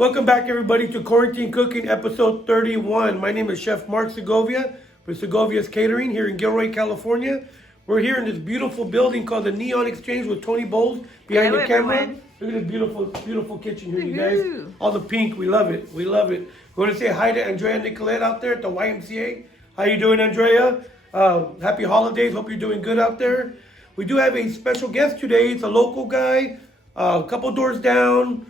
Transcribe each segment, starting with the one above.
Welcome back, everybody, to Quarantine Cooking, episode 31. My name is Chef Mark Segovia for Segovia's Catering here in Gilroy, California. We're here in this beautiful building called the Neon Exchange with Toni behind the camera. Everyone. Look at this beautiful kitchen here, you guys. All the pink, we love it. We love it. We want to say hi to Andrea Nicolette out there at the YMCA. How you doing, Andrea? Happy holidays. Hope you're doing good out there. We do have a special guest today. It's a local guy, a couple doors down.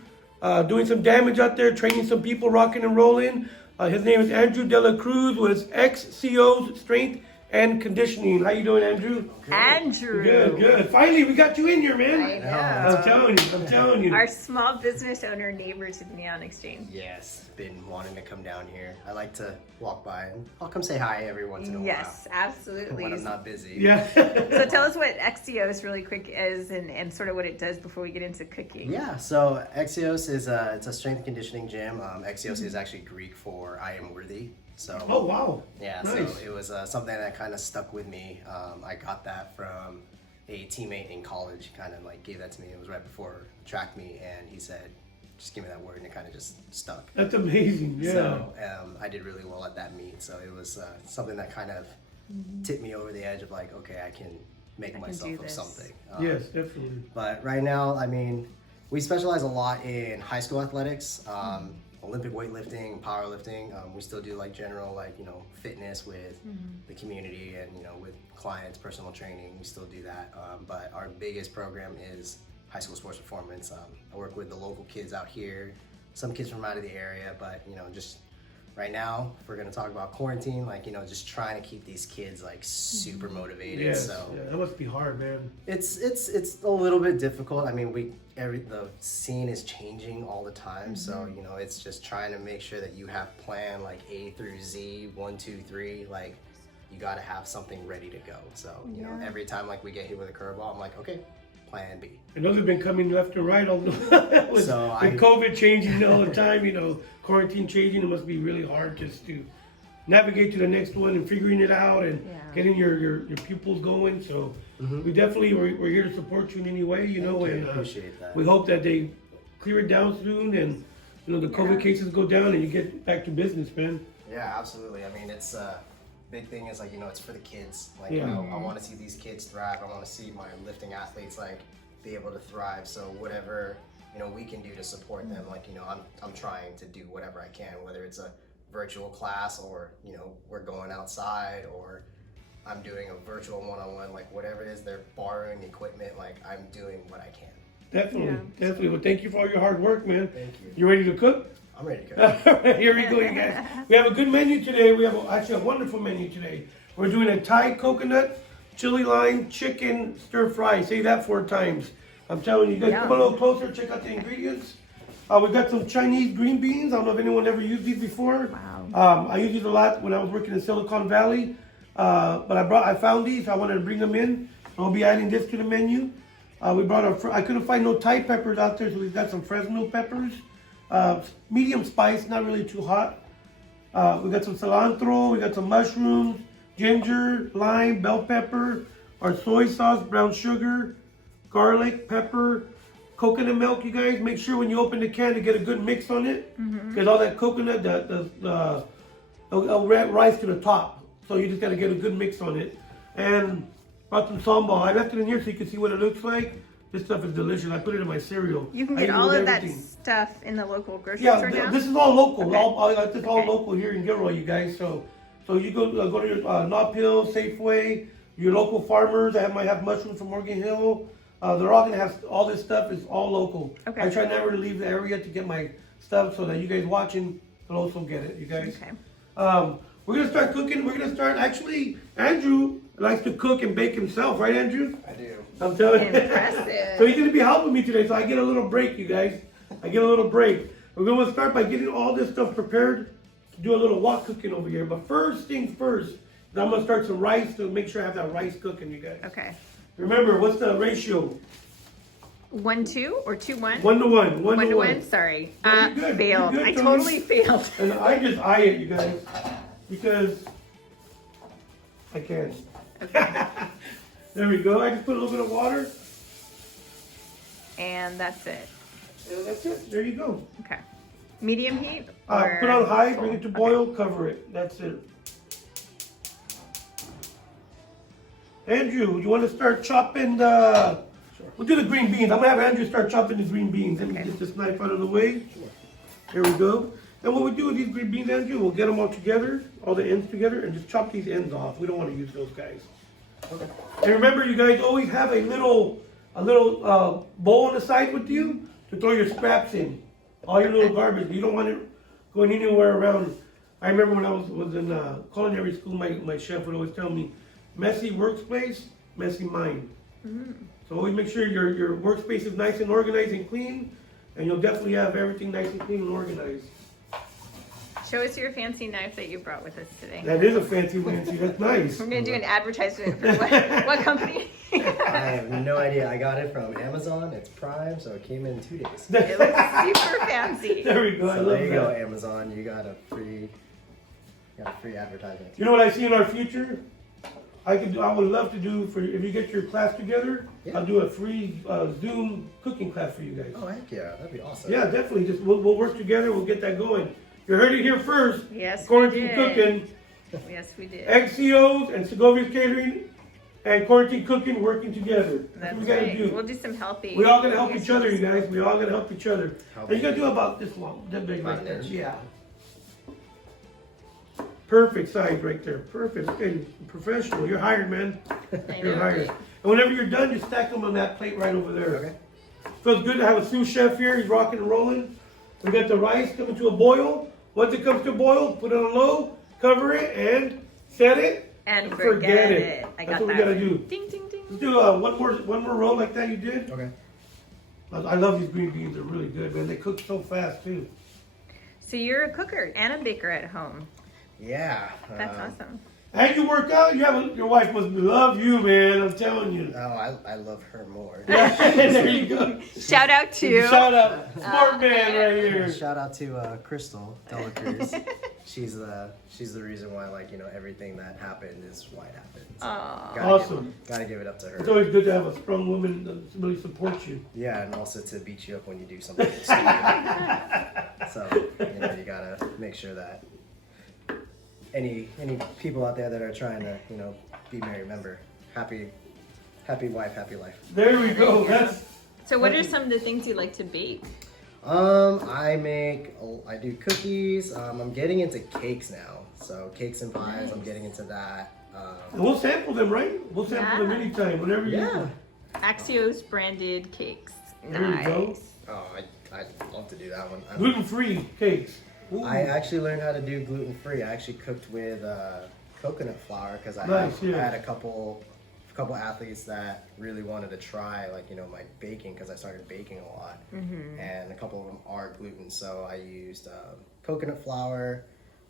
Doing some damage out there, training some people, rocking and rolling. His name is Andrew De La Cruz with XIOS Strength and Conditioning. How you doing, Andrew? Andrew. Good. Finally, we got you in here, man. I know. I'm telling you. Our small business owner neighbor to the Neon Exchange. Yes, been wanting to come down here. I like to walk by and I'll come say hi every once in a while. Yes, absolutely. When I'm not busy. Yeah. So tell us what XIOS really quick is and sort of what it does before we get into cooking. Yeah, so XIOS is it's a strength conditioning gym. XIOS is actually Greek for I am worthy. So Oh, wow. yeah, Nice. so it was something that kind of stuck with me. I got that from a teammate in college. He kind of like gave that to me. It was right before track meet, and he said, "Just give me that word," and it kind of just stuck. That's amazing. Yeah. So I did really well at that meet. So it was something that kind of tipped me over the edge of like, okay, I can make myself do of this. something. Yes, definitely. But right now, I mean, we specialize a lot in high school athletics, Olympic weightlifting, powerlifting. We still do like general, like, you know, fitness with the community and, you know, with clients, personal training. We still do that. But our biggest program is high school sports performance. I work with the local kids out here, some kids from out of the area, but, you know, just right now, if we're going to talk about quarantine, like, you know, just trying to keep these kids like super motivated. Yes. So Yeah, that must be hard, man. it's a little bit difficult. I mean, the scene is changing all the time, so you know, it's just trying to make sure that you have plan like A through Z, 1, 2, 3. Like, you got to have something ready to go. So you know, every time like we get hit with a curveball, I'm like, okay, plan B. And those have been coming left and right all the with COVID changing all the time, you know, quarantine changing. It must be really hard just to navigate to the next one and figuring it out and getting your pupils going. So we definitely we're here to support you in any way, you know, and Appreciate that. we hope that they clear it down soon and, you know, the COVID cases go down and you get back to business, man. Yeah, absolutely. I mean, it's big thing is like, you know, it's for the kids. Like, Yeah. you know, I want to see these kids thrive. I want to see my lifting athletes like be able to thrive. So whatever, you know, we can do to support them, like, you know, I'm trying to do whatever I can, whether it's a virtual class or, you know, we're going outside or I'm doing a virtual one-on-one, like whatever it is, they're borrowing equipment, like I'm doing what I can. Definitely. Well, thank you for all your hard work, man. Thank you. You ready to cook? I'm ready to go. Here we go, you guys. We have a good menu today. We have actually a wonderful menu today. We're doing a Thai coconut, chili lime, chicken, stir fry. Say that 4 times. I'm telling you, guys, come a little closer, check out the ingredients. We've got some Chinese green beans. I don't know if anyone ever used these before. Wow. I used these a lot when I was working in Silicon Valley. But I found these, so I wanted to bring them in. So I'll be adding this to the menu. We brought I couldn't find no Thai peppers out there, so we've got some Fresno peppers. Medium spice, not really too hot. We got some cilantro, we got some mushrooms, ginger, lime, bell pepper, our soy sauce, brown sugar, garlic, pepper, coconut milk. You guys, make sure when you open the can to get a good mix on it, because all that coconut, it'll rise to the top. So you just got to get a good mix on it. And brought some sambal. I left it in here so you can see what it looks like. This stuff is delicious. I put it in my cereal. You can I get eat it all with of that everything. stuff in the local grocery Yeah, store now? this is all local. Okay. It's all local here in Gilroy, you guys. So you go to your Knob Hill, Safeway, your local farmers that might have mushrooms from Morgan Hill. They're all gonna have all this stuff. Is all local. Okay. I try never to leave the area to get my stuff so that you guys watching will also get it. You guys. Okay. We're gonna start cooking. We're gonna start. Actually, Andrew likes to cook and bake himself, right, Andrew? I do. I'm telling you. Impressive. So he's gonna be helping me today, so I get a little break, you guys. I get a little break. We're gonna start by getting all this stuff prepared to do a little wok cooking over here. But first things first, I'm gonna start some rice to make sure I have that rice cooking, you guys. Okay. Remember, what's the ratio? 1-2 or 2-1? 1 to 1. 1 to 1. Sorry. No, you're good. Failed. You're good, I Toni. totally failed. And I just eye it, you guys, because I can. Okay. There we go. I just put a little bit of water. And that's it. And that's it. There you go. Okay. Medium heat? Put on high, bring it to boil, cover it. That's it. Andrew, you want to start chopping the... We'll do the green beans. I'm going to have Andrew start chopping the green beans. Let me get this knife out of the way. There we go. And what we do with these green beans, Andrew, we'll get them all together, all the ends together, and just chop these ends off. We don't want to use those guys. Okay. And remember, you guys always have a little bowl on the side with you to throw your scraps in. All your little garbage. You don't want it going anywhere around. I remember when I was in culinary school, my chef would always tell me, messy workspace, messy mind. So always make sure your workspace is nice and organized and clean, and you'll definitely have everything nice and clean and organized. Show us your fancy knife that you brought with us today. That is a fancy. That's nice. We're going to do an advertisement for what company? I have no idea. I got it from Amazon. It's Prime, so it came in 2 days. It looks super fancy. There we go. I So love there you that. go, Amazon. You got a free advertisement. You know what I see in our future? I would love to do if you get your class together. Yeah. I'll do a free Zoom cooking class for you guys. Oh heck yeah, that'd be awesome. Yeah, definitely. Just we'll work together. We'll get that going. You heard it here first. Yes, we Quarantine did. Cooking, Yes, we did. XIOS and Segovia's Catering, and Quarantine Cooking working together. That's what we gotta right. do. We'll do some healthy. We all gotta help each other, you guys. We all gotta help each other. How And you gotta big? do about this long, that big right there. 5 inches? Yeah. Perfect size right there. Perfect. Okay, professional. You're hired, man. I You're know. hired. And whenever you're done, just stack them on that plate right over there. Okay. Feels good to have a sous chef here. He's rocking and rolling. We got the rice coming to a boil. Once it comes to a boil, put it on low, cover it, and set it. And forget it. I got That's what we that. gotta do. Ding, ding, ding. Let's do one more roll like that you did. Okay. I love these green beans. They're really good, man. They cook so fast too. So you're a cooker and a baker at home. Yeah. That's awesome. And you work out. Your wife must love you, man. I'm telling you. Oh, I love her more. There you go. Shout out to Shout out, smart man right here. Shout out to Crystal Dela Cruz. She's the reason why everything that happened is why it happened. So Aw. Awesome. Gotta give it up to It's her. always good to have a strong woman that really supports you. Yeah, and also to beat you up when you do something stupid. So you gotta make sure that any people out there that are trying to be married, remember, happy wife, happy life. There we go. That's So what are some of the things you like to bake? I do cookies. I'm getting into cakes now. So cakes and pies, I'm getting into that. and we'll sample them, right? We'll sample them Yeah. anytime, whenever you. Yeah. Axios branded cakes. There you go. Nice. Oh, I'd love to do that one. Gluten-free cakes. Ooh. I actually learned how to do gluten-free. I actually cooked with coconut flour because I Nice, yeah. had a couple athletes that really wanted to try my baking because I started baking a lot, and a couple of them are gluten. So I used coconut flour.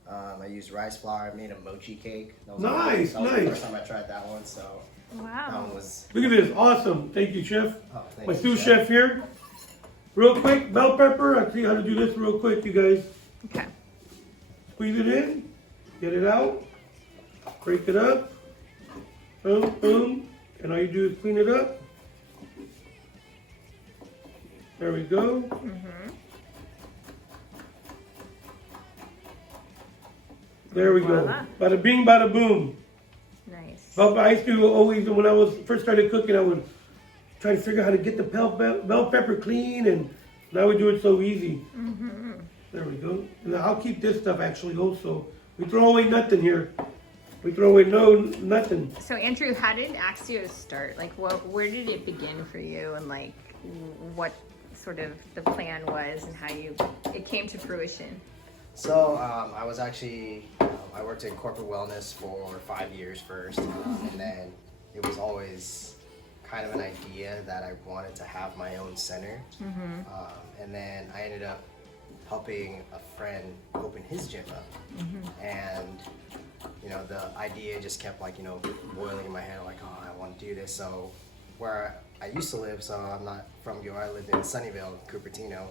I used rice flour. I made a mochi cake. That was Nice, that was the nice. first time I tried that one. So that Wow. one was. Look at this. Awesome. Thank you, Chef. Oh, thank My you, sous chef here. Real quick, bell pepper. I'll see how to do this real quick, you guys. Okay. Squeeze it in. Get it out. Break it up. Boom, boom. And all you do is clean it up. There we go. There we go. Voila. Bada bing, bada boom. Nice. Well, I used to always, when I was first started cooking, I would try to figure out how to get the bell pepper clean, and now we do it so easy. There we go. And I'll keep this stuff actually also. We throw away nothing here. We throw away nothing. So Andrew, how did Axios start? Like, where did it begin for you, and like, what sort of the plan was, and how it came to fruition? So I was actually, I worked in corporate wellness for 5 years first, and then it was always kind of an idea that I wanted to have my own center. And then I ended up helping a friend open his gym up. And, the idea just kept boiling in my head, oh, I want to do this. So where I used to live, so I'm not from Gilroy, I lived in Sunnyvale, Cupertino.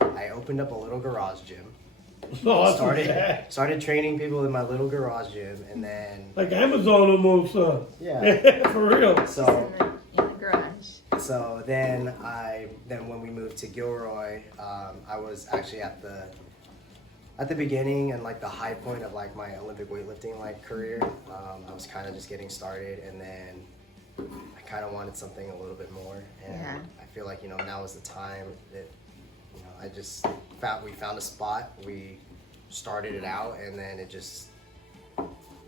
I opened up a little garage gym. Started training people in my little garage gym, and then Like Amazon almost. yeah. For real. So In the garage. So then when we moved to Gilroy, I was actually at the beginning and like the high point of like my Olympic weightlifting like career. I was kind of just getting started, and then I kind of wanted something a little bit more, and Yeah. I feel like now is the time that I just we found a spot, we started it out, and then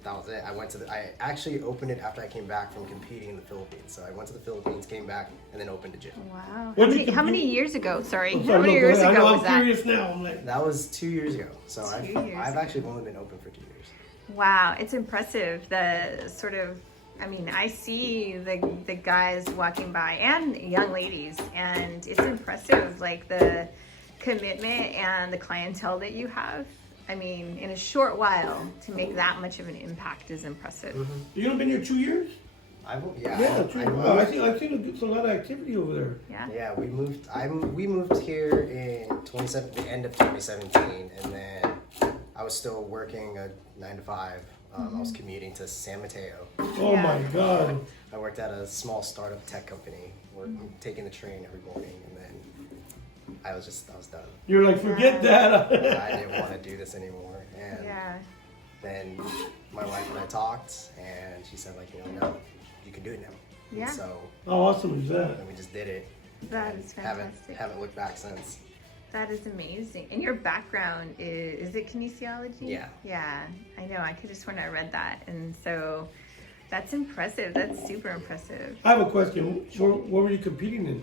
that was it. I actually opened it after I came back from competing in the Philippines. So I went to the Philippines, came back, and then opened a gym. Wow. When did you How many years ago? Sorry. I'm How sorry, many no, go years ahead. I ago know, was I'm that? curious now. I'm like, That was 2 years ago. So 2 years I've ago. actually only been open for 2 years. Wow, it's impressive. The sort of, I mean, I see the guys walking by and young ladies, and it's impressive, like the commitment and the clientele that you have. I mean, in a short while, to make that much of an impact is impressive. you haven't been here 2 years? Yeah, 2 years. Wow, I've seen a lot of activity over there. Yeah. Yeah, we moved here in the end of 2017, and then I was still working a 9 to 5. I was commuting to San Mateo. Oh Yeah. my God. I worked at a small startup tech company, taking the train every morning, and then I was done. You're like, forget that. I didn't want to do this anymore, and Yeah. then my wife and I talked, and she said, like, no, you can do it now. Yeah. And so How awesome is that? and we just did it. That and is fantastic. Haven't looked back since. That is amazing. And your background is it kinesiology? Yeah. Yeah, I know. I could just when I read that, and so that's impressive. That's super impressive. I have a question. What were you competing in?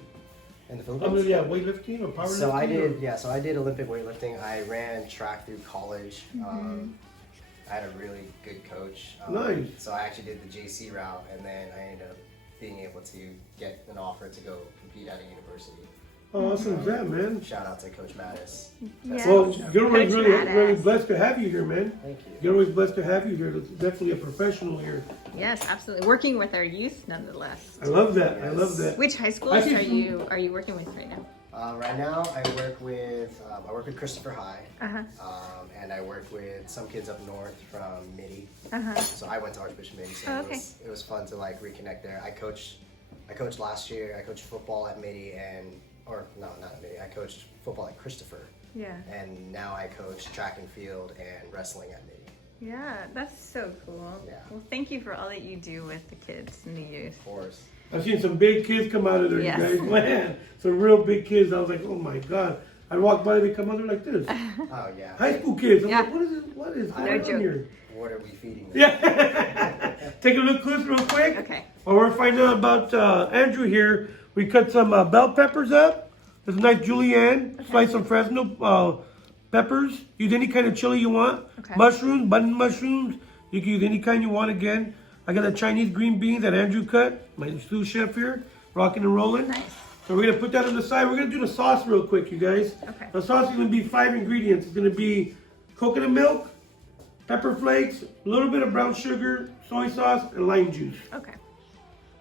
In the I Philippines. mean, yeah, weightlifting or powerlifting? So I or- did, So I did Olympic weightlifting. I ran track through college. I had a really good coach. Nice. So I actually did the JC route, and then I ended up being able to get an offer to go compete at a university. How awesome is that, man? Shout out to Coach Mattis. Yeah. Well, Gilroy's Coach really Mattis. blessed to have you here, man. Thank you. Gilroy's blessed to have you here. It's definitely a professional here. Yes, absolutely. Working with our youth, nonetheless. I love that. I Yes. love that. Which high schools I see are you working with right now? Right now, I work with Christopher High, Uh-huh. and I work with some kids up north from Midi. Uh-huh. So I went to Archbishop Midi, so Oh, okay. it was fun to like reconnect there. I coached last year. I coached football at Midi, not at Midi. I coached football at Christopher, Yeah. and now I coach track and field and wrestling at Midi. Yeah, that's so cool. Yeah. Well, thank you for all that you do with the kids and the youth. Of course. I've seen some big kids come out of there, Yes. you guys. Man, some real big kids. I was like, oh my God. I walk by, they come out there like this. Oh yeah. High school kids. I'm Yeah. like, what is going No on joke. here? What are we feeding them? Yeah. Take a look close real quick. Okay. While we're finding out about Andrew here, we cut some bell peppers up. There's a nice julienne. Slice some Fresno peppers. Use any kind of chili you want. Okay. Mushrooms, button mushrooms. You can use any kind you want again. I got the Chinese green beans that Andrew cut. My sous chef here, rocking and rolling. Nice. So we're gonna put that on the side. We're gonna do the sauce real quick, you guys. Okay. The sauce is gonna be 5 ingredients. It's gonna be coconut milk, pepper flakes, a little bit of brown sugar, soy sauce, and lime juice. Okay.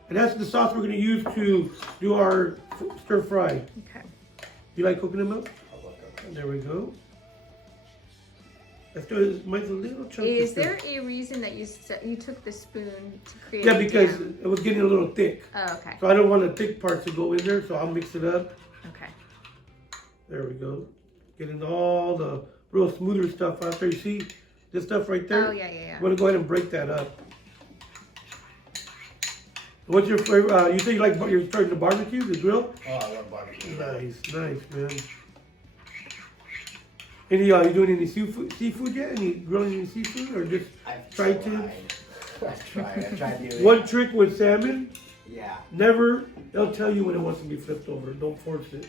And that's the sauce we're gonna use to do our stir fry. Okay. You like coconut milk? I'll look up. There we go. Let's do it. Mine's a little chunky. Is still. there a reason that you took the spoon to create? Yeah, a because jam? it was getting a little thick. Oh, okay. So I don't want the thick parts to go in there, so I'll mix it up. Okay. There we go. Getting all the real smoother stuff out there. You see this stuff right there? Oh, yeah. I'm gonna go ahead and break that up. What's your favorite? You say you're starting to barbecue, the grill? Oh, I love barbecue. Nice, man. Any you doing any seafood yet? Any grilling any seafood or just I've tried to? I've tried doing One trick with salmon, Yeah. never. They'll tell you when it wants to be flipped over. Don't force it.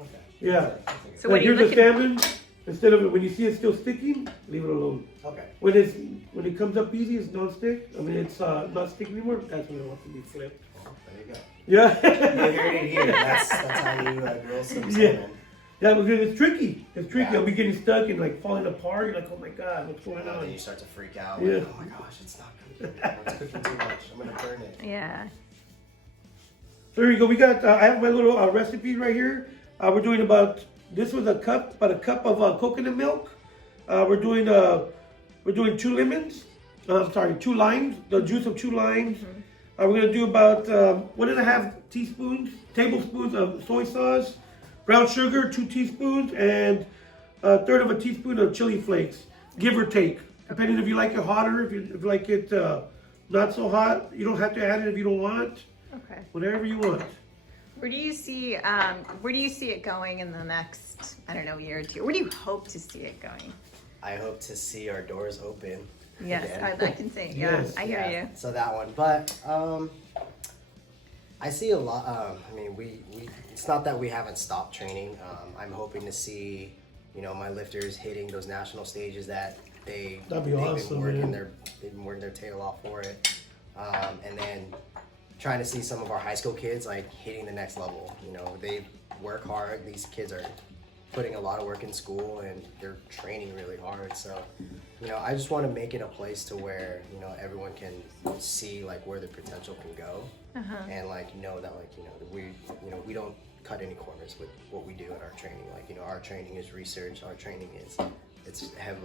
Okay. Yeah. So Like what are you here's the looking? salmon. Instead of it, when you see it still sticking, leave it alone. Okay. When it comes up easy, it's non-stick. I mean, it's not sticking anymore. That's when it wants to be flipped. Well, there you go. Yeah. You heard it here. That's how you grill some Yeah. salmon. Yeah, because it's tricky. It's tricky. Yeah. I'll be getting stuck and like falling apart. You're like, oh my God, what's going And then on? you start to freak out. Yeah. Like, oh my gosh, it's not cooking. It's cooking too much. I'm gonna burn it. Yeah. So there you go. We got. I have my little recipe right here. We're doing about. This was about a cup of coconut milk. We're doing 2 lemons. I'm sorry, 2 limes. The juice of 2 limes. We're gonna do about 1.5 tablespoons of soy sauce, brown sugar, 2 teaspoons, and 1/3 of a teaspoon of chili flakes, give or take. Depending if you like it hotter, if you like it not so hot. You don't have to add it if you don't want. Okay. Whatever you want. Where do you see it going in the next, I don't know, year or two? Where do you hope to see it going? I hope to see our doors open. Yes, again. I can say, yeah, Yes. I hear you. So that one, but I see a lot. I mean, we it's not that we haven't stopped training. I'm hoping to see, my lifters hitting those national stages that That'd be they've awesome, been man. they've been working their tail off for it, and then trying to see some of our high school kids like hitting the next level. They work hard. These kids are putting a lot of work in school and they're training really hard. So, I just want to make it a place to where, everyone can see like where the potential can go, and like know that we don't cut any corners with what we do in our training. Like, our training is research. Our training is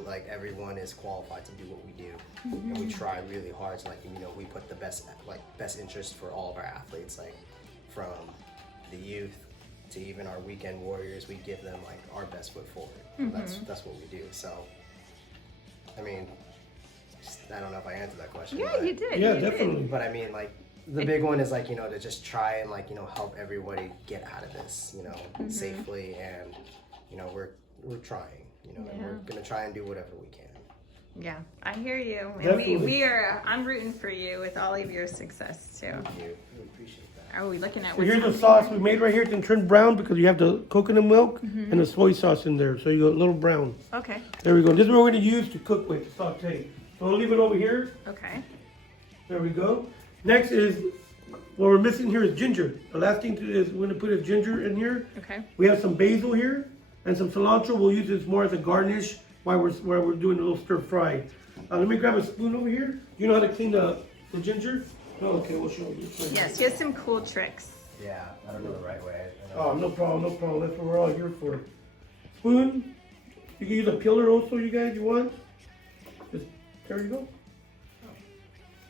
like everyone is qualified to do what we do, and we try really hard to we put the best interest for all of our athletes, like from the youth to even our weekend warriors. We give them like our best foot forward. That's what we do. So, I mean, I don't know if I answered that question. Yeah, but, you did. Yeah, you did. definitely. But I mean, like the big one is like to just try and help everybody get out of this, safely, and we're trying. And we're gonna try and do whatever we can. Yeah, I hear you. And Definitely. I'm rooting for you with all of your success too. Thank you. We appreciate that. Are we looking at So what's here's the happening? sauce we made right here. It's turned brown because you have the coconut milk and the soy sauce in there. So you got a little brown. Okay. There we go. This is what we're going to use to cook with, to saute. So I'll leave it over here. Okay. There we go. Next is, what we're missing here is ginger. The last thing is we're going to put a ginger in here. Okay. We have some basil here and some cilantro. We'll use this more as a garnish while we're doing a little stir fry. Let me grab a spoon over here. You know how to clean the ginger? Oh, okay, we'll show you. Yes, he has some cool tricks. Yeah, I don't know the right way. Oh, no problem, no problem. That's what we're all here for. Spoon. You can use a peeler also, you guys, you want? Just, there you go.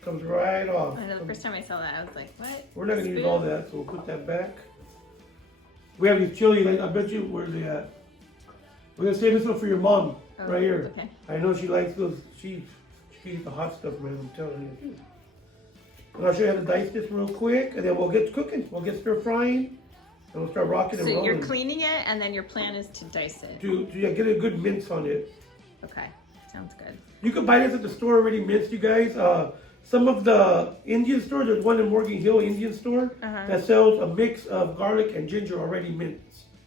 Comes right off. I know the first time I saw that, I was like, what? We're not gonna use Spoon? all that, so we'll put that back. We have these chili, like, I bet you, where's they at? We're gonna save this one for your mom, Oh, right here. okay. I know she likes those, she eats the hot stuff, man, I'm telling you. And I'll show you how to dice this real quick, and then we'll get cooking. We'll get stir frying, and we'll start rocking and So rolling. you're cleaning it, and then your plan is to dice it. To get a good mince on it. Okay, sounds good. You can buy this at the store already minced, you guys. Some of the Indian stores, there's one in Morgan Hill Indian store that sells a mix of garlic and ginger already minced.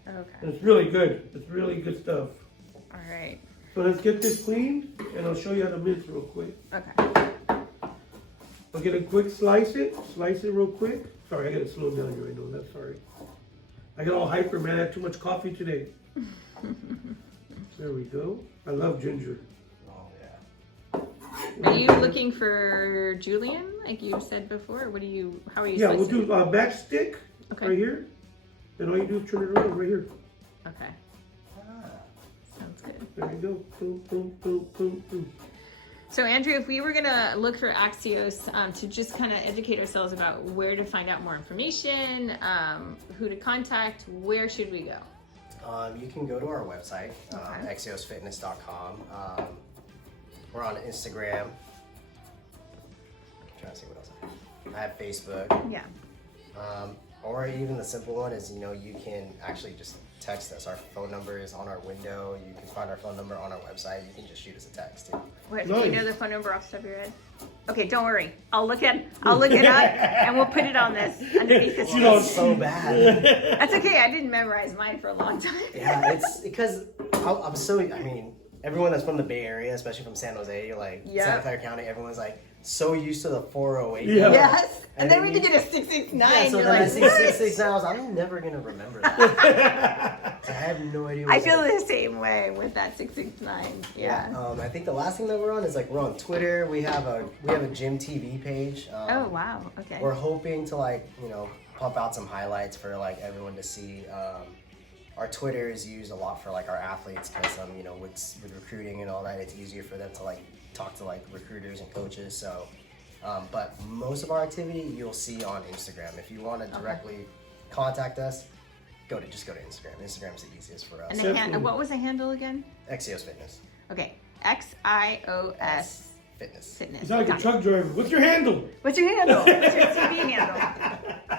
Okay. And it's really good. It's really good stuff. All right. So let's get this cleaned, and I'll show you how to mince real quick. Okay. I'll get a quick slice it real quick. Sorry, I gotta slow down here, I know that, sorry. I got all hyper, man, I had too much coffee today. There we go. I love ginger. Oh yeah. Are you looking for julienne, like you said before? How are you Yeah, we'll slicing? do a matchstick Okay. right here. And all you do is turn it around right here. Okay. Sounds good. There you go. Boom, boom, boom, boom, boom. So Andrew, if we were gonna look for XIOS to just kind of educate ourselves about where to find out more information, who to contact, where should we go? You can go to our website, Okay. XIOSfitness.com. We're on Instagram. I'm trying to see what else I have. Facebook. Yeah. Or even the simple one is, you can actually just text us. Our phone number is on our window. You can find our phone number on our website. You can just shoot us a text too. What, do Nice. you know the phone number off the top of your head? Okay, don't worry. I'll look it up and we'll put it on this underneath this. You know, It's so bad. That's okay. I didn't memorize mine for a long time. Yeah, it's because everyone that's from the Bay Area, especially from San Jose, like Yep. Santa Clara County, everyone's like so used to the 408. Yeah. Yes. And then we you- can get a 669. Yeah, so You're then I like, see what? 669, I was like, I'm never gonna remember that. I have no idea. I feel the same way with that 669. Yeah. I think the last thing that we're on is we're on Twitter. We have a gym TV page. Oh wow. Okay. We're hoping to pump out some highlights for everyone to see. Our Twitter is used a lot for our athletes because with recruiting and all that, it's easier for them to talk to recruiters and coaches. So But most of our activity you'll see on Instagram. If you want to directly contact us, just go to Instagram. Instagram's the easiest for us. And what was the handle again? XIOS Fitness. Okay, XIOS Fitness. You sound like a truck driver. What's your handle? What's your handle? What's your TV handle?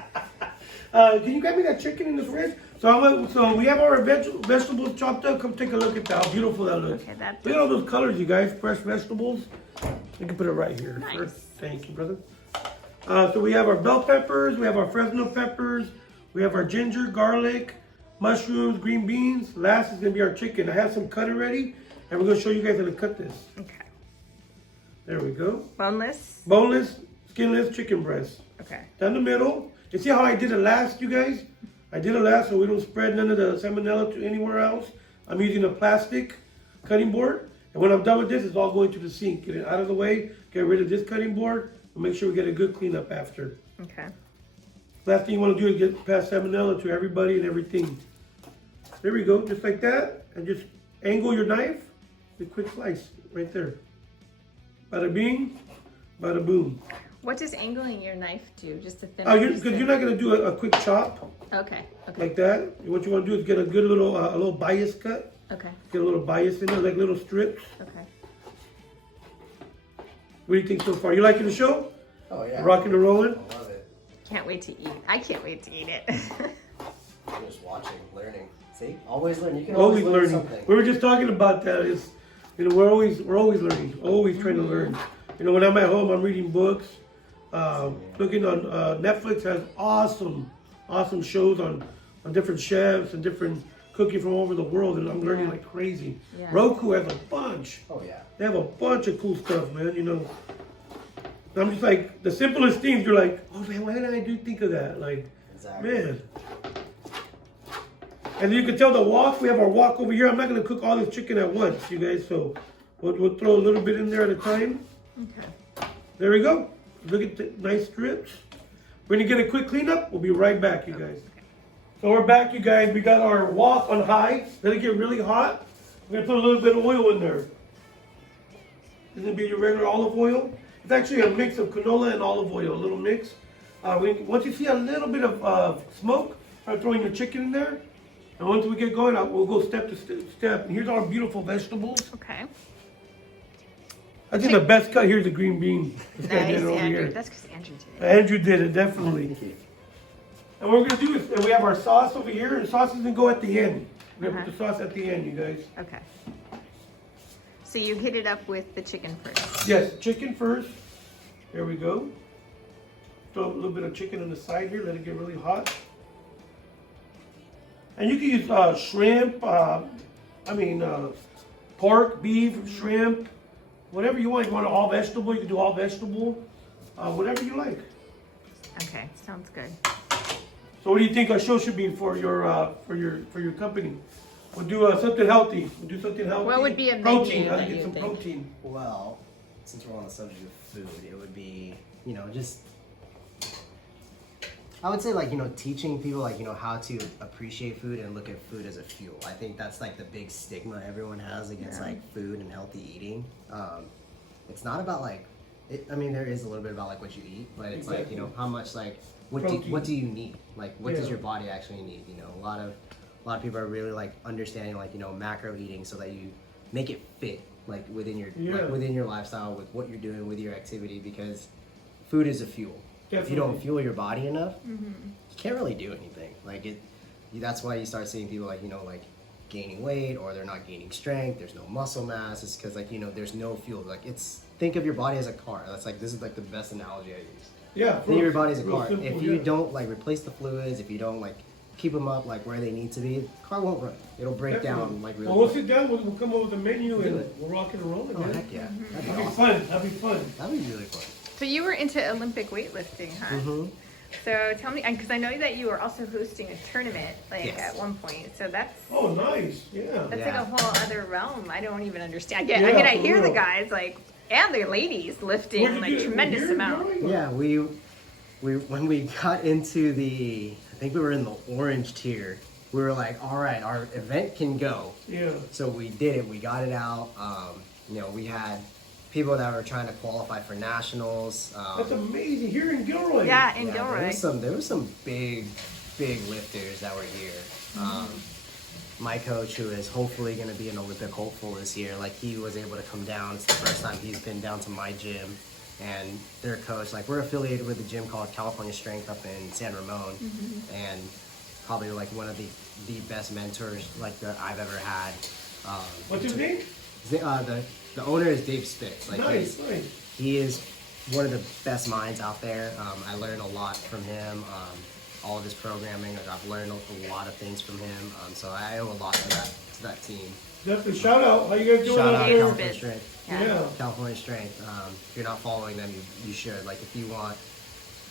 Can you get me that chicken in the fridge? So we have our vegetables chopped up. Come take a look at that. How beautiful that looks. Okay, that's Look at all those colors, you guys. Fresh vegetables. You can put it right here. Nice. First. Thank you, brother. So we have our bell peppers. We have our Fresno peppers. We have our ginger, garlic, mushrooms, green beans. Last is going to be our chicken. I have some cut already, and we're going to show you guys how to cut this. Okay. There we go. Boneless? Boneless, skinless chicken breast. Okay. Down the middle. You see how I did it last, you guys? I did it last so we don't spread none of the salmonella to anywhere else. I'm using a plastic cutting board. And when I'm done with this, it's all going to the sink. Get it out of the way, get rid of this cutting board, and make sure we get a good cleanup after. Okay. Last thing you want to do is get past salmonella to everybody and everything. There we go, just like that. And just angle your knife, a quick slice right there. Bada bing, bada boom. What does angling your knife do? Just to thin Because you're not going to do a quick chop Okay. Okay. like that. What you want to do is get a good little, a little bias cut. Okay. Get a little bias in there, like little strips. Okay. What do you think so far? You liking the show? Oh yeah. Rocking and rolling? I love it. Can't wait to eat. I can't wait to eat it. I'm just watching, learning. See, always learn. You can Always learn learning. something. We were just talking about that. It's, we're always learning, always trying to learn. When I'm at home, I'm reading books. Looking on Netflix has awesome shows on different chefs and different cooking from all over the world, and I'm learning like crazy. Yeah. Roku has a bunch. Oh yeah. They have a bunch of cool stuff, man. And I'm just like the simplest things. You're like, oh man, why didn't I think of that? Like, Exactly. man. And you can tell the wok. We have our wok over here. I'm not gonna cook all this chicken at once, you guys. So we'll throw a little bit in there at a time. Okay. There we go. Look at the nice strips. We're gonna get a quick cleanup. We'll be right back, you guys. So we're back, you guys. We got our wok on high. Let it get really hot. We're gonna put a little bit of oil in there. This is gonna be your regular olive oil. It's actually a mix of canola and olive oil, a little mix. Once you see a little bit of smoke, start throwing your chicken in there. And once we get going, we'll go step to step. And here's our beautiful vegetables. Okay. I think the best cut here is the green bean. This guy Nice, did it over Andrew. here. That's because Andrew did it. Andrew did it, definitely. Thank you. And what we're gonna do is, and we have our sauce over here, and sauce is gonna go at the end. We're gonna put the sauce at the end, you guys. Okay. So you hit it up with the chicken first. Yes, chicken first. There we go. Throw a little bit of chicken on the side here, let it get really hot. And you can use shrimp, pork, beef, shrimp, whatever you want. You want all vegetable, you can do all vegetable, whatever you like. Okay, sounds good. So what do you think our show should be for your company? We'll do something healthy. We'll do something healthy. What would be a protein? menu How to that get you some think? protein? Well, since we're on the subject of food, it would be, just I would say teaching people how to appreciate food and look at food as a fuel. I think that's like the big stigma everyone has against food and healthy eating. It's not about there is a little bit about what you eat, but it's Exactly. how much what do you need? What does your body actually need? A lot of people are really understanding macro eating so that you make it fit within your lifestyle, with what you're doing with your activity, because food is a fuel. If you don't fuel your body enough, you can't really do anything. That's why you start seeing people gaining weight, or they're not gaining strength. There's no muscle mass. It's because there's no fuel. Think of your body as a car. This is the best analogy I use. Yeah. Think of your body as a car. Simple, If you don't replace the fluids, if you don't keep them up where they need to be, the car won't run. It'll break down really Well, we'll quick. sit down. We'll come up with a menu and it. we'll rock and roll it, Oh man. heck yeah, that'd be That'd be awesome. fun. That'd be fun. That'd be really fun. So you were into Olympic weightlifting, huh? Mm-hmm. So tell me, because I know that you were also hosting a tournament Yes. at one point. So that's Oh, nice. Yeah. like Yeah. a whole other realm. I don't even understand. Yeah, I for hear the real. guys and the ladies lifting Where'd you get it? tremendous Here, amount. Joey? Yeah, we when we got into I think we were in the orange tier. We were like, all right, our event can go. Yeah. So we did it. We got it out. We had people that were trying to qualify for nationals. That's amazing. Here in Gilroy. Yeah, in Yeah, Gilroy. there was some big lifters that were here. My coach, who is hopefully going to be an Olympic hopeful this year, like he was able to come down. It's the first time he's been down to my gym, and their coach, like we're affiliated with a gym called California Strength up in San Ramon, and probably like one of the best mentors like that I've ever had. What's his name? The owner is Dave Spitz. Like Nice. he is one of the best minds out there. I learned a lot from him. All of his programming, like I've learned a lot of things from him. So I owe a lot to that team. Definitely shout out. How you guys doing Shout out out there? California Strength. Yeah. California Strength. If you're not following them, you should. Like if you want,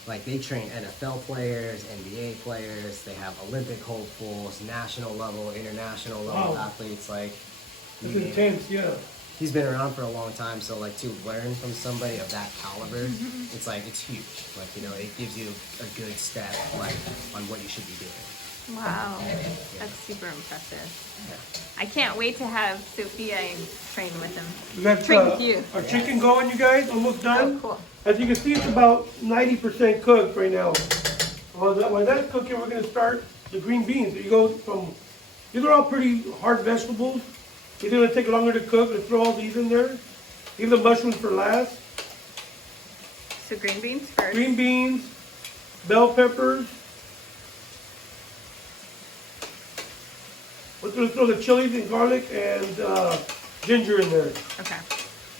like they train NFL players, NBA players. They have Olympic hopefuls, national level, international level Wow. athletes. Like It's intense, yeah. he's been around for a long time, so like to learn from somebody of that caliber, it's like it's huge. Like, you know, it gives you a good step like on what you should be doing. Wow, that's super impressive. I can't wait to have Sophia train with him. We got Train with you. our chicken going, you guys. Almost done. Oh, cool. As you can see, it's about 90% cooked right now. While that's cooking, we're going to start the green beans. You go from, these are all pretty hard vegetables. It's going to take longer to cook. Let's throw all these in there. Leave the mushrooms for last. So green beans first. Green beans, bell peppers. We're going to throw the chilies and garlic and ginger in there. Okay.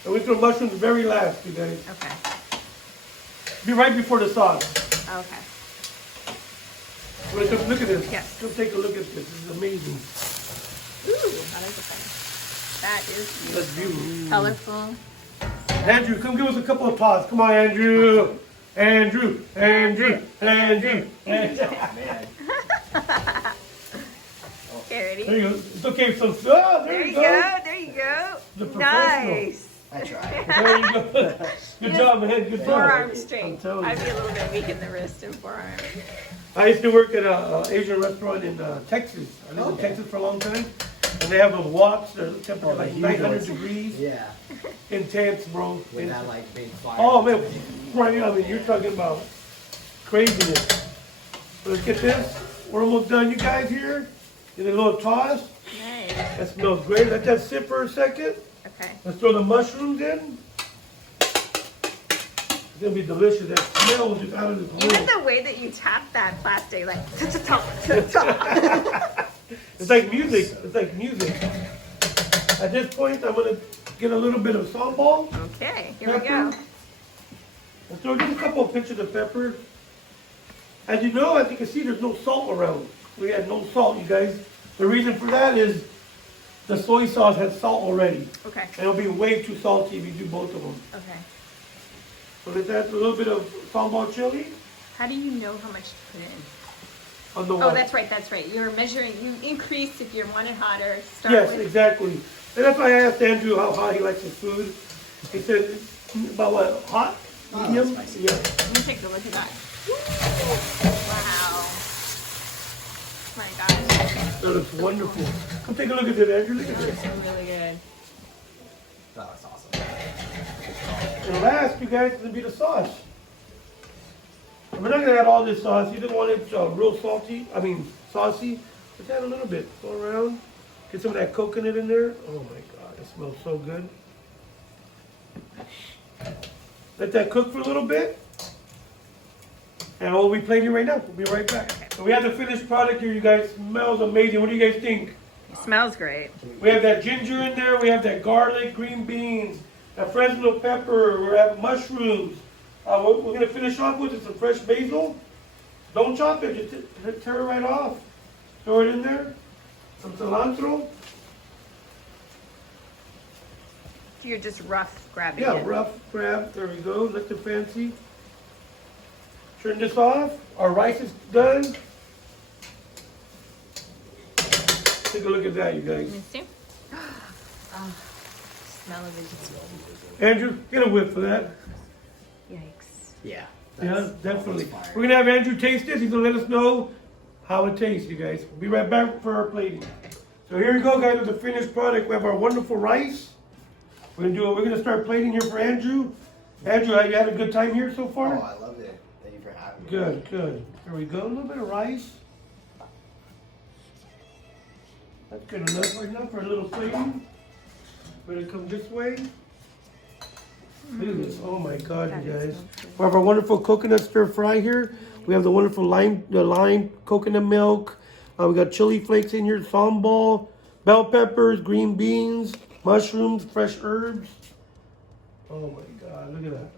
And we throw mushrooms very last, you guys. Okay. Be right before the sauce. Okay. Look at this. Yes. Come take a look at this. This is amazing. Ooh, that is fun. That is That's beautiful. beautiful. Colorful. Andrew, come give us a couple of toss. Come on, Andrew. Andrew. Okay, ready? There you go. It's okay if some. Oh, There you go. There you go. The professional. Nice. I tried. There you go. Good job, man. Good job. Forearm straight. I'm telling I'd you. be a little bit weak in the wrist and forearm. I used to work at an Asian restaurant in Texas. I lived in Texas for a long time. And they have the woks. They're temperature like 900 degrees. Yeah. Intense, bro. With that like big fire. Oh, man. Right, I mean, you're talking about craziness. Let's get this. We're almost done, you guys here. Get a little toss. Nice. That smells great. Let that sit for a second. Okay. Let's throw the mushrooms in. It's gonna be delicious. That smell is just out of this Even world. the way that you tap that plastic, like ta-ta-ta. It's like music. It's like music. At this point, I'm gonna get a little bit of sambal. Okay, here we go. Let's throw just a couple of pinches of pepper. As you know, as you can see, there's no salt around. We had no salt, you guys. The reason for that is the soy sauce has salt already. Okay. And it'll be way too salty if you do both of them. Okay. So let's add a little bit of sambal chili How do you know how much to put in? on the Oh, one. that's right, that's right. You're measuring, you increase if you want it hotter. Start Yes, with. exactly. And that's why I asked Andrew how hot he likes his food. He said, about what, hot? Oh, Medium? spicy. Yeah. Let me take a look at that. Wow. My gosh. That looks wonderful. Come take a look at it, Andrew. Look at That this. looks really good. That was awesome. And last, you guys, is going to be the sauce. And we're not going to add all this sauce. You didn't want it real saucy. Just add a little bit. Go around. Get some of that coconut in there. Oh my God, it smells so good. Let that cook for a little bit. And we'll be plating right now. We'll be right back. So we have the finished product here, you guys. Smells amazing. What do you guys think? It smells great. We have that ginger in there. We have that garlic, green beans, that Fresno pepper. We have mushrooms. We're going to finish off with some fresh basil. Don't chop it. Just tear it right off. Throw it in there. Some cilantro. You're just rough grabbing Yeah, it. rough grab. There we go. Nothing fancy. Turn this off. Our rice is done. Take a look at that, you guys. Let me see. Oh, smell of it just. Andrew, get a whip for that. Yikes. Yeah. Yeah, definitely. fire. We're gonna have Andrew taste this. He's gonna let us know how it tastes, you guys. We'll be right back for our plating. So here we go, guys, with the finished product. We have our wonderful rice. We're gonna start plating here for Andrew. Andrew, have you had a good time here so Oh, far? I loved it. Thank you for having me. Good, good. There we go. A little bit of rice. That's good enough right now for a little plating. We're gonna come this way. Look at this. Oh my God, That you is guys. so good. We have our wonderful coconut stir fry here. We have the wonderful lime coconut milk. We got chili flakes in here, sambal, bell peppers, green beans, mushrooms, fresh herbs. Oh my God, look at that.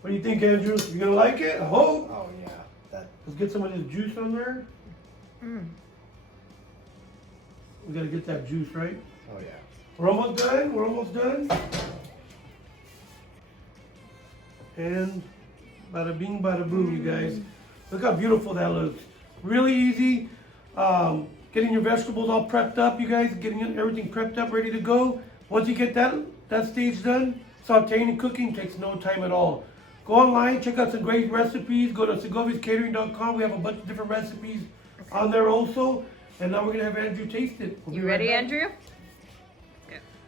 What do you think, Andrew? You gonna like it? I hope. Oh yeah. Let's get some of this juice on there. Mm. We gotta get that juice, right? Oh yeah. We're almost done. We're almost done. And bada bing, bada boom, you guys. Look how beautiful that looks. Really easy. Getting your vegetables all prepped up, you guys. Getting everything prepped up, ready to go. Once you get that stage done, sauteing and cooking takes no time at all. Go online, check out some great recipes. Go to segoviascatering.com. We have a bunch of different recipes on there also. And now we're gonna have Andrew taste it. We'll You be right ready, back. Andrew?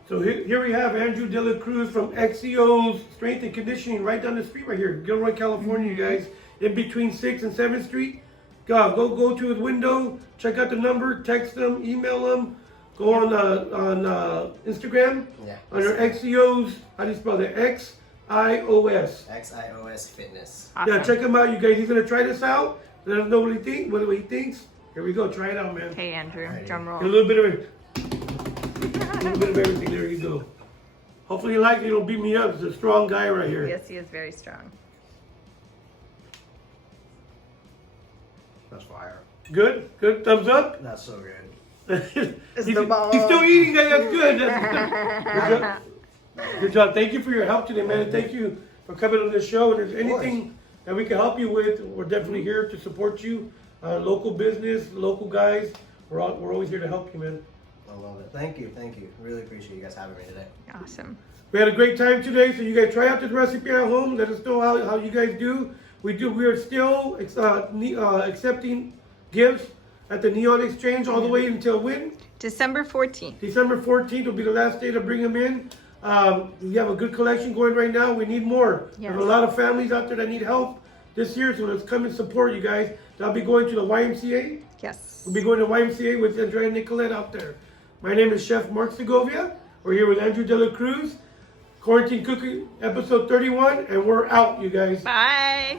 So here we have Andrew De La Cruz from XIOS Strength and Conditioning right down the street right here, Gilroy, California, you guys, in between 6th and 7th Street. Go to his window, check out the number, text him, email him, go on Instagram, Yeah. under XIOS, how do you spell that? XIOS. XIOS Fitness. Awesome. Yeah, check him out, you guys. He's gonna try this out. Let us know what he thinks. Here we go, try it out, man. Hey, Andrew, Alrighty. drum roll. A little bit of it. A little bit of everything. There you go. Hopefully you like it. It'll beat me up. He's a strong guy right here. Yes, he is very strong. That's fire. Good. Good. Thumbs up. That's so good. he's, the ball. he's still eating. That's good. That's good. Good job. Good job. Thank you for your help today, man. And thank you for coming on this show. And if there's anything that we can help you with, we're definitely here to support you. Local business, local guys. We're always here to help you, man. I love it. Thank you. Really appreciate you guys having me today. Awesome. We had a great time today, so you guys try out this recipe at home. Let us know how you guys do. We are still accepting gifts at the Neon Exchange all the way until when? December 14th. December 14th will be the last day to bring them in. We have a good collection going right now. We need more. Yes. There's a lot of families out there that need help this year, so let's come and support you guys. I'll be going to the YMCA. Yes. We'll be going to YMCA with Andrea and Nicolette out there. My name is Chef Mark Segovia. We're here with Andrew De La Cruz. Quarantine Cooking, episode 31, and we're out, you guys. Bye.